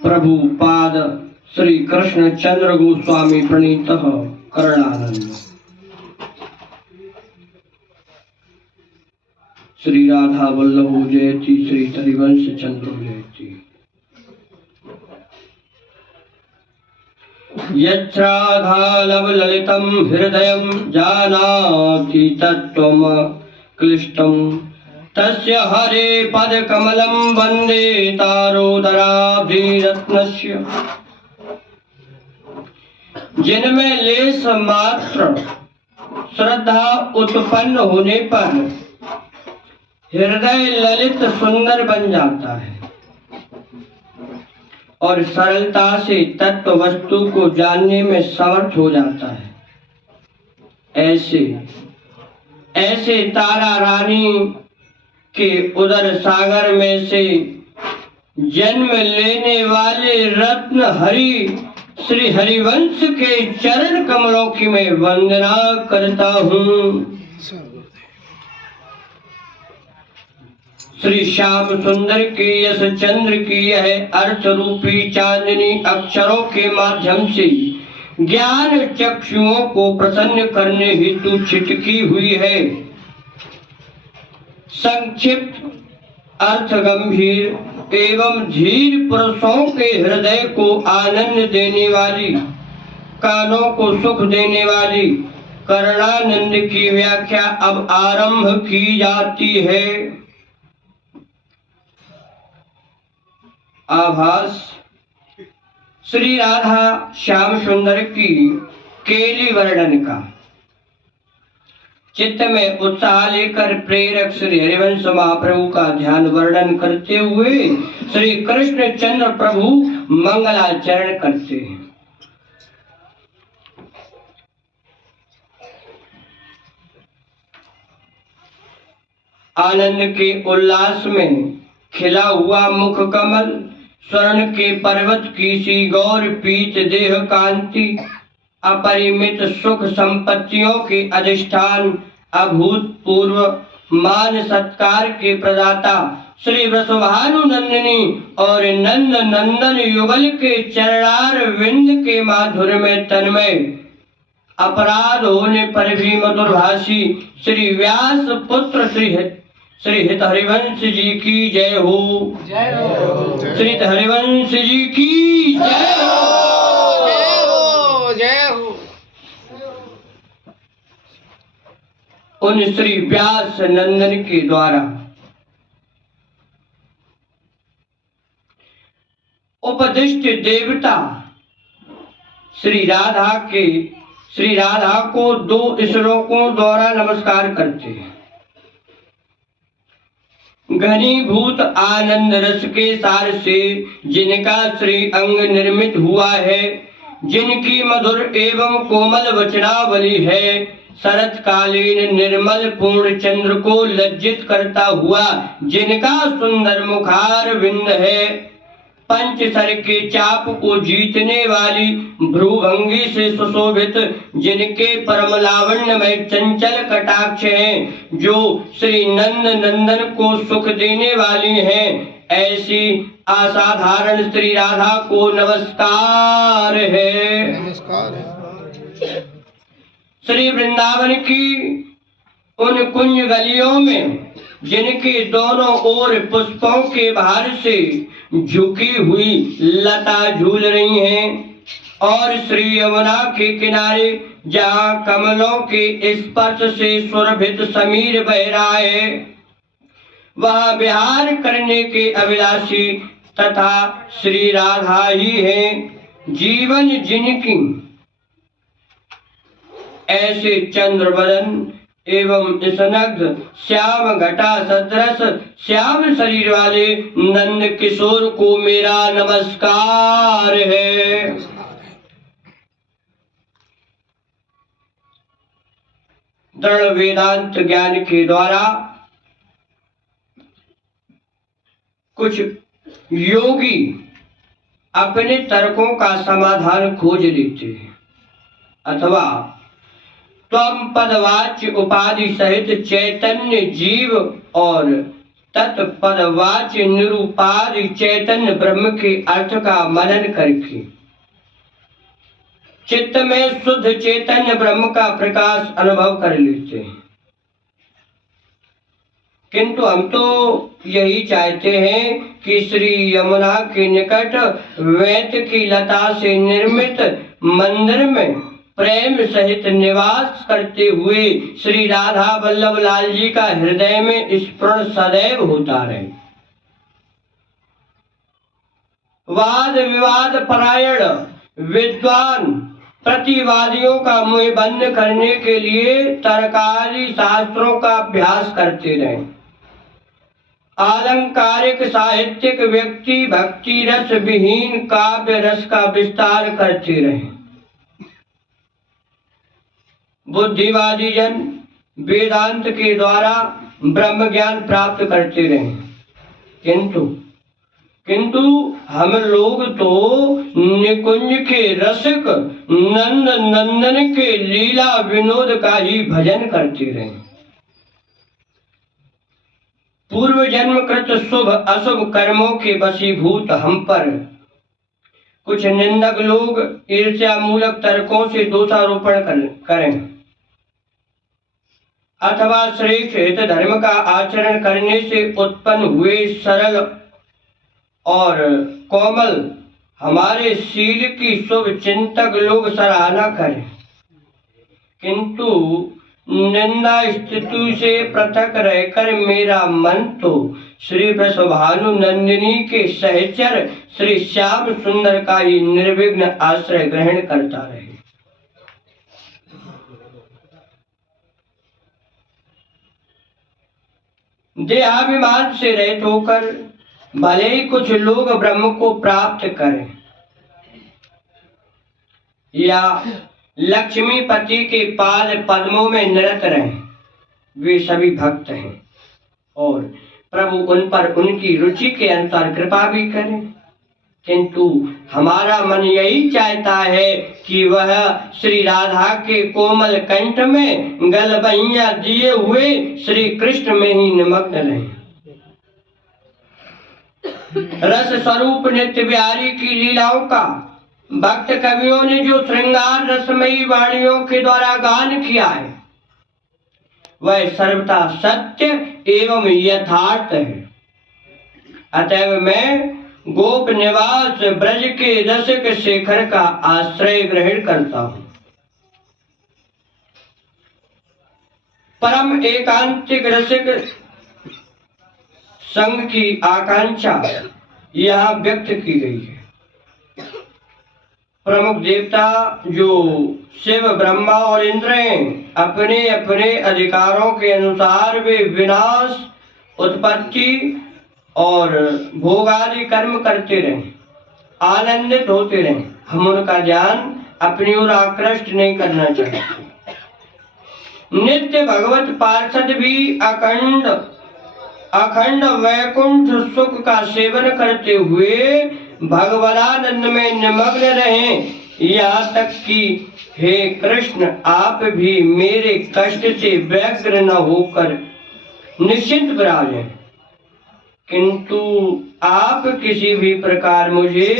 प्रभुपाद श्री कृष्ण चंद्र गोस्वामी प्रणीतः करणानंद। श्री राधा वल्लभो जयति, श्री हरिवंश चंद्रो जयति। यच्छ्राधालवललितं हृदयं जानाति तत्त्वम् क्लिष्टम्, तस्य हरे पदकमलं वन्दे तारोदराभिरत्नस्य। जिनमें लेश मात्र श्रद्धा उत्पन्न होने पर हृदय ललित सुंदर बन जाता है और सरलता से तत्व वस्तु को जानने में समर्थ हो जाता है, ऐसे तारा रानी के उदर सागर में से जन्म लेने वाले रत्न हरि श्री हरिवंश के चरण कमलों की मैं वंदना करता हूँ। श्री श्याम सुंदर के यश चंद्र की यह अर्थ रूपी चांदनी अक्षरों के माध्यम से ज्ञान चक्षुओं को प्रसन्न करने हेतु छिटकी हुई है। संक्षिप्त अर्थ गंभीर एवं धीर पुरुषों के हृदय को आनंद देने वाली, कानों को सुख देने वाली करणानंद की व्याख्या अब आरंभ की जाती है। आभास श्री राधा श्याम सुंदर की केली वर्णन का। चित्त में उत्साह लेकर प्रेरक श्री हरिवंश महाप्रभु का ध्यान वर्णन करते हुए श्री कृष्ण चंद्र प्रभु मंगलाचरण करते हैं। आनंद के उल्लास में खिला हुआ मुख कमल, स्वर्ण के पर्वत की सी गौर पीत देह कांति, अपरिमित सुख संपत्तियों के अधिष्ठान, अभूतपूर्व मान सत्कार के प्रदाता श्री वृषभानुनंदिनी और नंद नंदन युगल के चरणार विंद के माधुर्य में तन्मय, अपराध होने पर भी मधुरभाषी श्री व्यास पुत्र श्री हित हरिवंश जी की जय हो। जय हो। श्री हित हरिवंश जी की जय हो। जय हो। जय हो। उन श्री व्यास नंदन के द्वारा उपदिष्ट देवता श्री राधा को दो श्लोकों द्वारा नमस्कार करते हैं। घनीभूत आनंद रस के सार से जिनका श्री अंग निर्मित हुआ है, जिनकी मधुर एवं कोमल वचनावली है, शरतकालीन निर्मल पूर्ण चंद्र को लज्जित करता हुआ जिनका सुंदर मुखार विंद है, पंचसर के चाप को जीतने वाली भ्रूभंगी से सुशोभित जिनके परम लावण्यमय चंचल कटाक्ष हैं, जो श्री नंद नंदन को सुख देने वाली हैं, ऐसी असाधारण श्री राधा को नमस्कार है। नमस्कार है। श्री वृंदावन की उन कुंज गलियों में जिनके दोनों ओर पुष्पों के भार से झुकी हुई लता झूल रही हैं, और श्री यमुना के किनारे जहाँ कमलों के स्पर्श से सुरभित समीर बह रहा है, वहाँ विहार करने के अभिलाषी तथा श्री राधा ही हैं। जीवन जिनकी ऐसे चंद्रवदन एवं स्नग्ध श्याम घटा सदृश श्याम शरीर वाले नंद किशोर को मेरा नमस्कार है। दृढ़ वेदांत ज्ञान के द्वारा कुछ योगी अपने तर्कों का समाधान खोज लेते हैं, अथवा त्वम पदवाच्य उपाधि सहित चैतन्य जीव और तत्पदवाच्य निरूपादि चैतन्य ब्रह्म के अर्थ का मनन करके चित्त में शुद्ध चैतन्य ब्रह्म का प्रकाश अनुभव कर लेते हैं। किंतु हम तो यही चाहते हैं कि श्री यमुना के निकट वैत की लता से निर्मित मंदिर में प्रेम सहित निवास करते हुए श्री राधा वल्लभ लाल जी का हृदय में स्मरण सदैव होता रहे। वाद विवाद परायण विद्वान प्रतिवादियों का मुंह बंद करने के लिए तरकारी शास्त्रों का अभ्यास करते रहे। आलंकारिक साहित्यिक व्यक्ति भक्ति रस विहीन काव्य रस का विस्तार करते रहे। बुद्धिवादी जन वेदांत के द्वारा ब्रह्म ज्ञान प्राप्त करते रहे। किंतु हम लोग तो निकुंज के रसिक नंद नंदन के लीला विनोद का ही भजन करते रहे। पूर्व जन्म कृत शुभ अशुभ कर्मों के वशीभूत हम पर कुछ निंदक लोग ईर्ष्या मूलक तर्कों से दोषारोपण करें अथवा श्रेष्ठ हित धर्म का आचरण करने से उत्पन्न हुए सरल और कोमल हमारे शील की शुभ चिंतक लोग सराहना करें, किंतु निंदा स्तुति से पृथक रहकर मेरा मन तो श्री वृषभानु नंदिनी के सहचर श्री श्याम सुंदर का ही निर्विघ्न आश्रय ग्रहण करता रहे। देहाभिमान से रहित होकर भले ही कुछ लोग ब्रह्म को प्राप्त करें या लक्ष्मीपति के पाद पद्मों में निरत रहें, वे सभी भक्त हैं और प्रभु उन पर उनकी रुचि के अनुसार कृपा भी करें। किंतु हमारा मन यही चाहता है कि वह श्री राधा के कोमल कंठ में गलबैया दिए हुए श्री कृष्ण में ही निमग्न रहे। रस स्वरूप नित्य बिहारी की लीलाओं का भक्त कवियों ने जो श्रृंगार रसमयी वाणियों के द्वारा गान किया है वह सर्वथा सत्य एवं यथार्थ है। अतएव मैं गोप निवास ब्रज के रसिक शेखर का आश्रय ग्रहण करता हूँ। परम एकांतिक रसिक संग की आकांक्षा यहाँ व्यक्त की गई है। प्रमुख देवता जो शिव ब्रह्मा और इंद्र हैं, अपने अपने अधिकारों के अनुसार वे विनाश उत्पत्ति और भोगादि कर्म करते रहे, आनंदित होते रहे। हम उनका ध्यान अपनी ओर आकृष्ट नहीं करना चाहते। नित्य भगवत पार्षद भी अखंड वैकुंठ सुख का सेवन करते हुए भगवनानंद में निमग्न रहें, यहाँ तक कि हे कृष्ण आप भी मेरे कष्ट से व्यग्र न होकर निश्चिंत विराजें, किंतु आप किसी भी प्रकार मुझे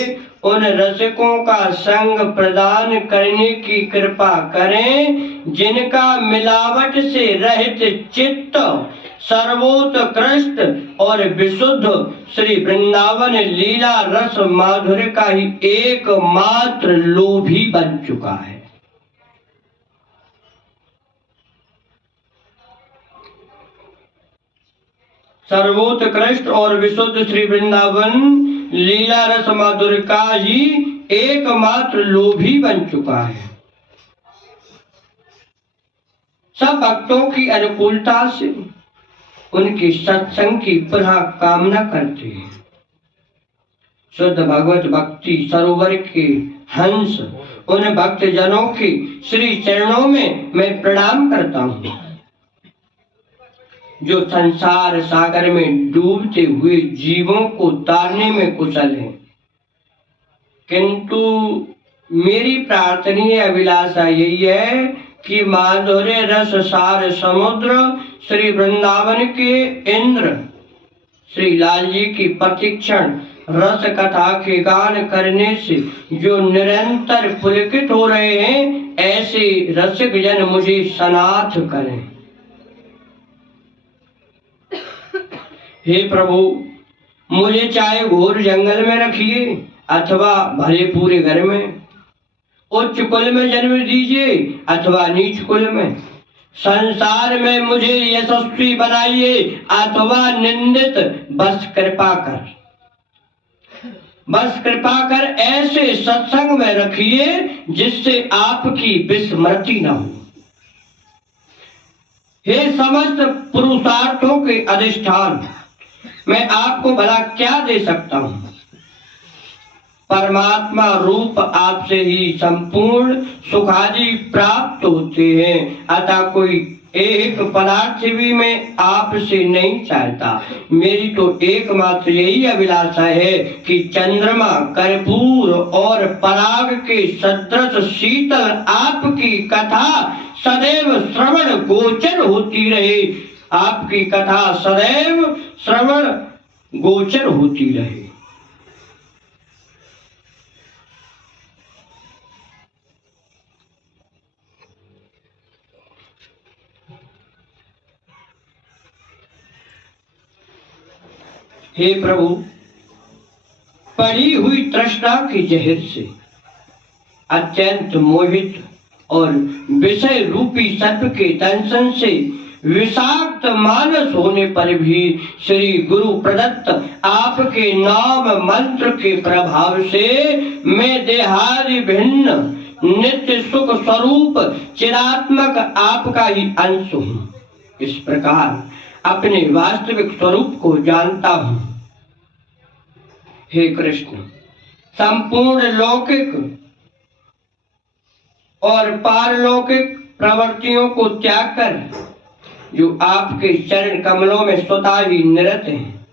उन रसिकों का संग प्रदान करने की कृपा करें जिनका मिलावट से रहित चित्त सर्वोत्कृष्ट और विशुद्ध श्री वृंदावन लीला रस माधुर्य का ही एकमात्र लोभी बन चुका है। सर्वोत्कृष्ट और विशुद्ध श्री वृंदावन लीला रस माधुर्य का ही एकमात्र लोभी बन चुका है। सब भक्तों की अनुकूलता से उनकी सत्संग की पुनः कामना करते हैं। शुद्ध भगवत भक्ति सरोवर के हंस उन भक्त जनों के श्री चरणों में मैं प्रणाम करता हूँ जो संसार सागर में डूबते हुए जीवों को तारने में कुशल हैं। किंतु मेरी प्रार्थनीय अभिलाषा यही है कि माधुर्य रस सार समुद्र श्री वृंदावन के इंद्र श्री लाल जी की प्रतिक्षण रस कथा के गान करने से जो निरंतर पुलकित हो रहे हैं, ऐसे रसिक जन मुझे सनाथ करें। हे प्रभु, मुझे चाहे घोर जंगल में रखिए अथवा भले पूरे घर में, उच्च कुल में जन्म दीजिए अथवा नीच कुल में, संसार में मुझे यशस्वी बनाइए अथवा निंदित, बस कृपा कर, बस कृपा कर ऐसे सत्संग में रखिए जिससे आपकी विस्मृति न हो। हे समस्त पुरुषार्थों के अधिष्ठान, मैं आपको भला क्या दे सकता हूं? परमात्मा रूप आपसे ही संपूर्ण सुखादि प्राप्त होते हैं, अतः कोई एक पदार्थ भी मैं आपसे नहीं चाहता। मेरी तो एकमात्र यही अभिलाषा है कि चंद्रमा, कर्पूर और पराग के सदृश शीतल आपकी कथा सदैव श्रवण गोचर होती रहे, आपकी कथा सदैव श्रवण गोचर होती रहे। हे प्रभु, पड़ी हुई तृष्णा की जहर से अत्यंत मोहित और विषय रूपी सर्प के दंशन से विषाक्त मानस होने पर भी श्री गुरु प्रदत्त आपके नाम मंत्र के प्रभाव से मैं देहादि भिन्न नित्य सुख स्वरूप चिरात्मक आपका ही अंश हूँ। इस प्रकार अपने वास्तविक स्वरूप को जानता हूँ। हे कृष्ण, संपूर्ण लौकिक और पारलौकिक प्रवृत्तियों को त्याग कर जो आपके चरण कमलों में स्वतः ही निरत हैं,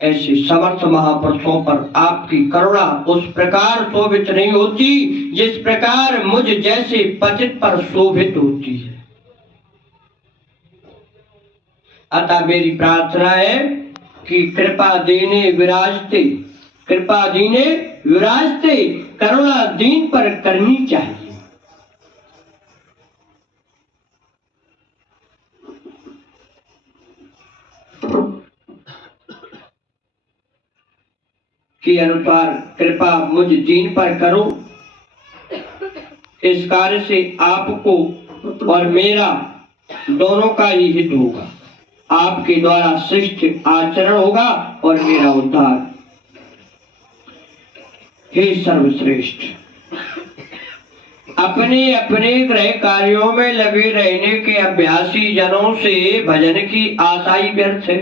ऐसे समर्थ महापुरुषों पर आपकी करुणा उस प्रकार शोभित नहीं होती जिस प्रकार मुझ जैसे पतित पर शोभित होती है। अतः मेरी प्रार्थना है कि कृपा दीने विराजते, कृपा दीने विराजते करुणा दीन पर करनी चाहिए। के अनुसार कृपा मुझ दीन पर करो। इस कार्य से आपको और मेरा दोनों का ही हित होगा। आपके द्वारा श्रेष्ठ आचरण होगा और मेरा उद्धार। हे सर्वश्रेष्ठ, अपने अपने गृह कार्यों में लगे रहने के अभ्यासी जनों से भजन की आशा ही व्यर्थ है।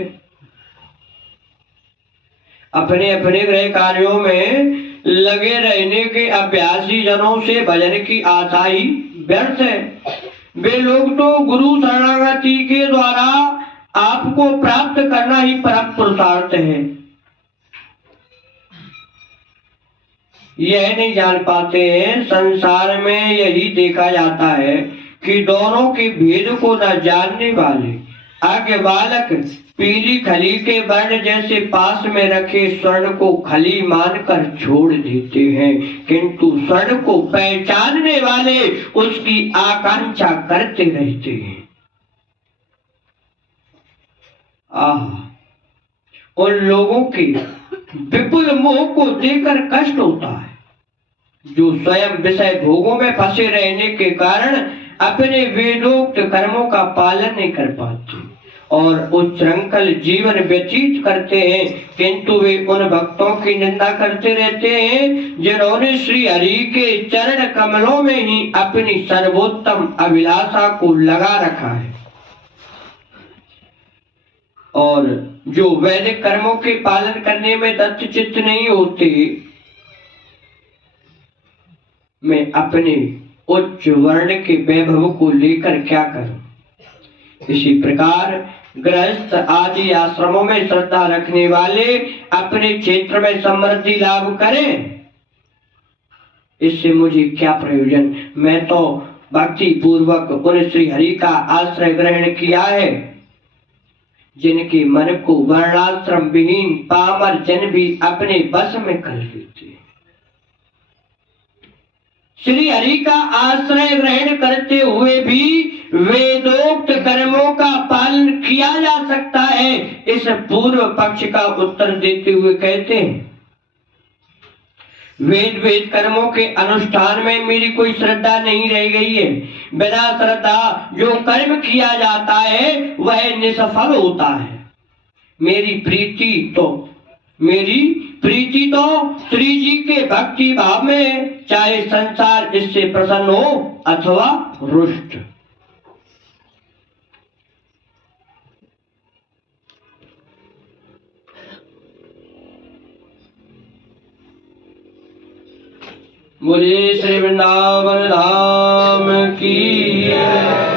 अपने अपने गृह कार्यों में लगे रहने के अभ्यासी जनों से भजन की आशा ही व्यर्थ है। वे लोग तो गुरु शरणागति के द्वारा आपको प्राप्त करना ही परम पुरुषार्थ है। यह नहीं जान पाते हैं, संसार में यही देखा जाता है कि दोनों के भेद को न जानने वाले आगे बालक पीली खली के वर्ण जैसे पास में रखे स्वर्ण को खली मानकर छोड़ देते हैं, किंतु स्वर्ण को पहचानने वाले उसकी आकांक्षा करते रहते हैं। उन लोगों के विपुल मोह को देखकर कष्ट होता है जो स्वयं विषय भोगों में फंसे रहने के कारण अपने वेदोक्त कर्मों का पालन नहीं कर पाते और उच्छृंखल जीवन व्यतीत करते हैं, किंतु वे उन भक्तों की निंदा करते रहते हैं जिन्होंने श्री हरि के चरण कमलों में ही अपनी सर्वोत्तम अभिलाषा को लगा रखा है। और जो वैदिक कर्मों के पालन करने में दत्तचित्त नहीं होते, मैं अपने उच्च वर्ण के वैभव को लेकर क्या करूं। इसी प्रकार गृहस्थ आदि आश्रमों में श्रद्धा रखने वाले अपने क्षेत्र में समृद्धि लाभ करें, इससे मुझे क्या प्रयोजन। मैं तो भक्ति पूर्वक उन श्री हरि का आश्रय ग्रहण किया है जिनके मन को वर्णाश्रम विहीन पामर जन भी अपने बस में कर लेते। श्री हरि का आश्रय ग्रहण करते हुए भी वेदोक्त कर्मों का पालन किया जा सकता है, इस पूर्व पक्ष का उत्तर देते हुए कहते हैं, वेद कर्मों के अनुष्ठान में मेरी कोई श्रद्धा नहीं रह गई है। बिना श्रद्धा जो कर्म किया जाता है वह निष्फल होता है। मेरी प्रीति तो श्री जी के भक्ति भाव में, चाहे संसार इससे प्रसन्न हो अथवा रुष्ट। बोले श्री वृंदावन धाम की।